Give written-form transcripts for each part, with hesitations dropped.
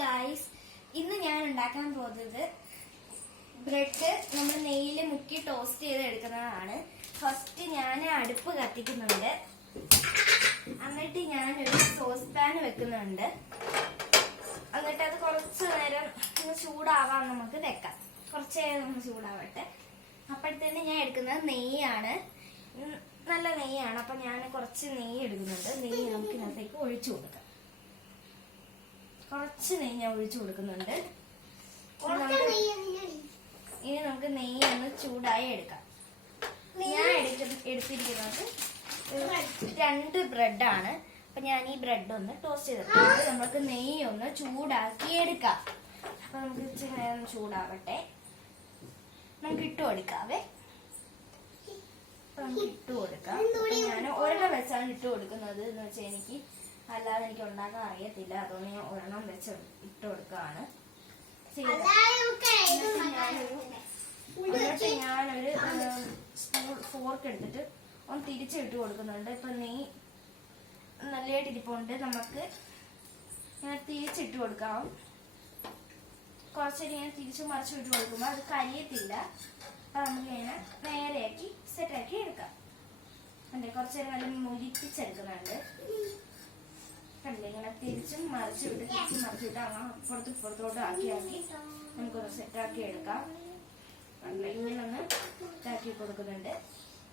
Guys, ഇന്ന് ഞാൻ ഉണ്ടാക്കാൻ പോകുന്നത് ബ്രെഡ് നമ്മൾ നെയ്യിൽ മുക്കി ടോസ്റ്റ് ചെയ്ത് എടുക്കുന്നതാണ്. ഫസ്റ്റ് ഞാൻ അടുപ്പ് കത്തിക്കുന്നുണ്ട്. എന്നിട്ട് ഞാനൊരു സോസ് പാൻ വെക്കുന്നുണ്ട്. എന്നിട്ട് അത് കുറച്ച് നേരം ഒന്ന് ചൂടാവാൻ നമുക്ക് വെക്കാം. കുറച്ച് നേരം ഒന്ന് ചൂടാവട്ടെ. അപ്പോഴത്തേന് ഞാൻ എടുക്കുന്നത് നെയ്യാണ്. നല്ല നെയ്യാണ്. അപ്പൊ ഞാൻ കുറച്ച് നെയ്യ് എടുക്കുന്നുണ്ട്. നെയ്യ് നമുക്ക് ഇതിനകത്തേക്ക് ഒഴിച്ചു കൊടുക്കാം. കുറച്ച് നെയ്യ് ഞാൻ ഒഴിച്ചു കൊടുക്കുന്നുണ്ട്. ഇനി നമുക്ക് നെയ്യ് ഒന്ന് ചൂടായി എടുക്കാം. ഞാൻ എടുത്തിരിക്കുന്നത് 2 ബ്രെഡാണ്. അപ്പൊ ഞാൻ ഈ ബ്രെഡ് ഒന്ന് ടോസ്റ്റ് ചെയ്തിട്ട് നമുക്ക് നെയ്യ് ഒന്ന് ചൂടാക്കി എടുക്കാം. അപ്പൊ നമുക്ക് ഇച്ചിരി നേരം ചൂടാവട്ടെ. നമുക്ക് ഇട്ട് കൊടുക്കാവേ. നമുക്ക് ഇട്ട് കൊടുക്കാം. ഞാൻ ഒരെണ്ണം വെച്ചാണ് ഇട്ട് കൊടുക്കുന്നത്. എന്ന് വെച്ചാൽ എനിക്ക് അല്ലാതെ എനിക്ക് ഉണ്ടാക്കാൻ അറിയത്തില്ല. അതുകൊണ്ട് ഞാൻ ഒരെണ്ണം വെച്ച് ഇട്ട് കൊടുക്കുകയാണ്. എന്നിട്ട് ഞാനൊരു ഫോർക്ക് എടുത്തിട്ട് ഒന്ന് തിരിച്ചിട്ട് കൊടുക്കുന്നുണ്ട്. ഇപ്പൊ നെയ്യ് നല്ലതായിട്ട് ഇരിപ്പുണ്ട്. നമുക്ക് ഇങ്ങനെ തിരിച്ചിട്ട് കൊടുക്കാം. കുറച്ചേരി ഇങ്ങനെ തിരിച്ചു മറിച്ചു ഇട്ട് കൊടുക്കുമ്പോൾ അത് കരിയത്തില്ല. അപ്പൊ നമുക്ക് ഇങ്ങനെ നേരെയാക്കി സെറ്റാക്കി എടുക്കാം. അല്ലേ, കുറച്ചേരം നല്ല മുരിപ്പിച്ചെടുക്കുന്നുണ്ട്. കണ്ടില്ലേ, ഇങ്ങനെ തിരിച്ചും മറിച്ചു വിട്ട് തിരിച്ചും മറിച്ചു വിട്ട് അപ്പുറത്തോട്ട് ആക്കി നമുക്കൊന്ന് സെറ്റാക്കി എടുക്കാം. ഇങ്ങനെ ഒന്ന് ഇതാക്കി കൊടുക്കുന്നുണ്ട്.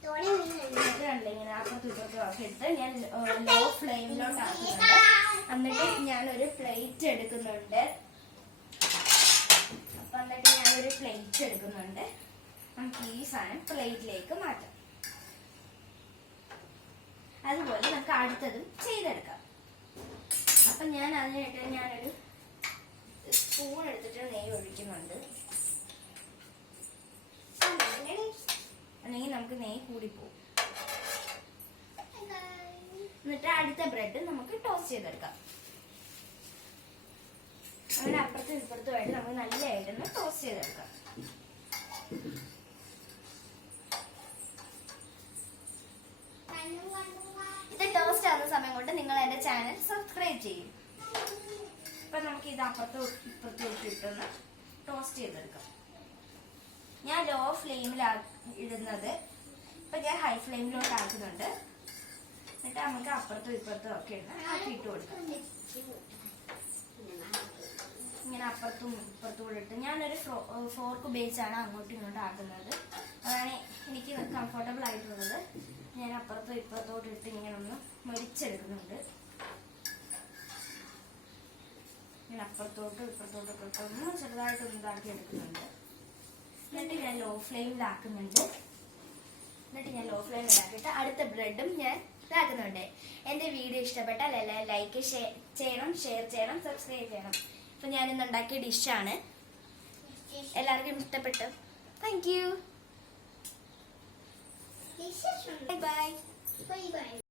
കണ്ടില്ലേ, ഇങ്ങനെ അപ്പുറത്തും ആക്കി എടുത്ത് ഞാൻ ലോ ഫ്ലെയിമിലോട്ട് ആക്കുന്നുണ്ട്. എന്നിട്ട് ഞാനൊരു പ്ലേറ്റ് എടുക്കുന്നുണ്ട്. അപ്പൊ എന്നിട്ട് ഞാനൊരു പ്ലേറ്റ് എടുക്കുന്നുണ്ട്. നമുക്ക് ഈ സാധനം പ്ലേറ്റിലേക്ക് മാറ്റാം. അതുപോലെ നമുക്ക് അടുത്തതും ചെയ്തെടുക്കാം. അപ്പൊ ഞാൻ അതിനായിട്ട് ഞാനൊരു സ്പൂൺ എടുത്തിട്ട് നെയ്യ് ഒഴിക്കുന്നുണ്ട്. അല്ലെങ്കിൽ നമുക്ക് നെയ്യ് കൂടിപ്പോവും. എന്നിട്ട് അടുത്ത ബ്രെഡ് നമുക്ക് ടോസ്റ്റ് ചെയ്തെടുക്കാം. അങ്ങനെ അപ്പുറത്തും ഇപ്പുറത്തുമായിട്ട് നമുക്ക് നല്ലതായിട്ടൊന്ന് ടോസ്റ്റ് ചെയ്തെടുക്കാം. ഇത് ടോസ്റ്റ് ആവുന്ന സമയം കൊണ്ട് നിങ്ങൾ എന്റെ ചാനൽ സബ്സ്ക്രൈബ് ചെയ്യും. ഇപ്പൊ നമുക്ക് ഇത് അപ്പുറത്തും ഇപ്പുറത്തും ഇട്ടൊന്ന് ടോസ്റ്റ് ചെയ്തെടുക്കാം. ഞാൻ ലോ ഫ്ലെയിമിലാണ് ഇടുന്നത്. ഇപ്പൊ ഞാൻ ഹൈ ഫ്ലെയിമിലോട്ട് ആക്കുന്നുണ്ട്. എന്നിട്ട് നമുക്ക് അപ്പുറത്തും ഇപ്പുറത്തും ഒക്കെ ആക്കിയിട്ട് കൊടുക്കാം. ഇങ്ങനെ അപ്പുറത്തും ഇപ്പുറത്തും കൂടെ ഇട്ട് ഞാനൊരു ഫോർക്ക് ഉപയോഗിച്ചാണ് അങ്ങോട്ടും ഇങ്ങോട്ടും ആക്കുന്നത്. അതാണ് എനിക്ക് കംഫർട്ടബിൾ ആയിട്ടുള്ളത്. ഞാൻ അപ്പുറത്തും ഇപ്പുറത്തോട്ട് ഇട്ട് ഇങ്ങനെ ഒന്ന് മരിച്ചെടുക്കുന്നുണ്ട്. ഇങ്ങനെ അപ്പുറത്തോട്ടും ഇപ്പുറത്തോട്ടൊക്കെ ഇട്ടൊന്ന് ചെറുതായിട്ടൊന്ന് ഇതാക്കി എടുക്കുന്നുണ്ട്. എന്നിട്ട് ഞാൻ ലോ ഫ്ലെയിമിലാക്കുന്നുണ്ട്. അടുത്ത ബ്രെഡും ഞാൻ ഇതാക്കുന്നുണ്ട്. എന്റെ വീഡിയോ ഇഷ്ടപ്പെട്ടാൽ എല്ലാവരും ലൈക്ക് ചെയ്യണം, ഷെയർ ചെയ്യണം, സബ്സ്ക്രൈബ് ചെയ്യണം. ഇപ്പൊ ഞാനിന്ന് ഉണ്ടാക്കിയ ഡിഷാണ്. എല്ലാവർക്കും ഇഷ്ടപ്പെട്ടു. Thank you. Bye bye.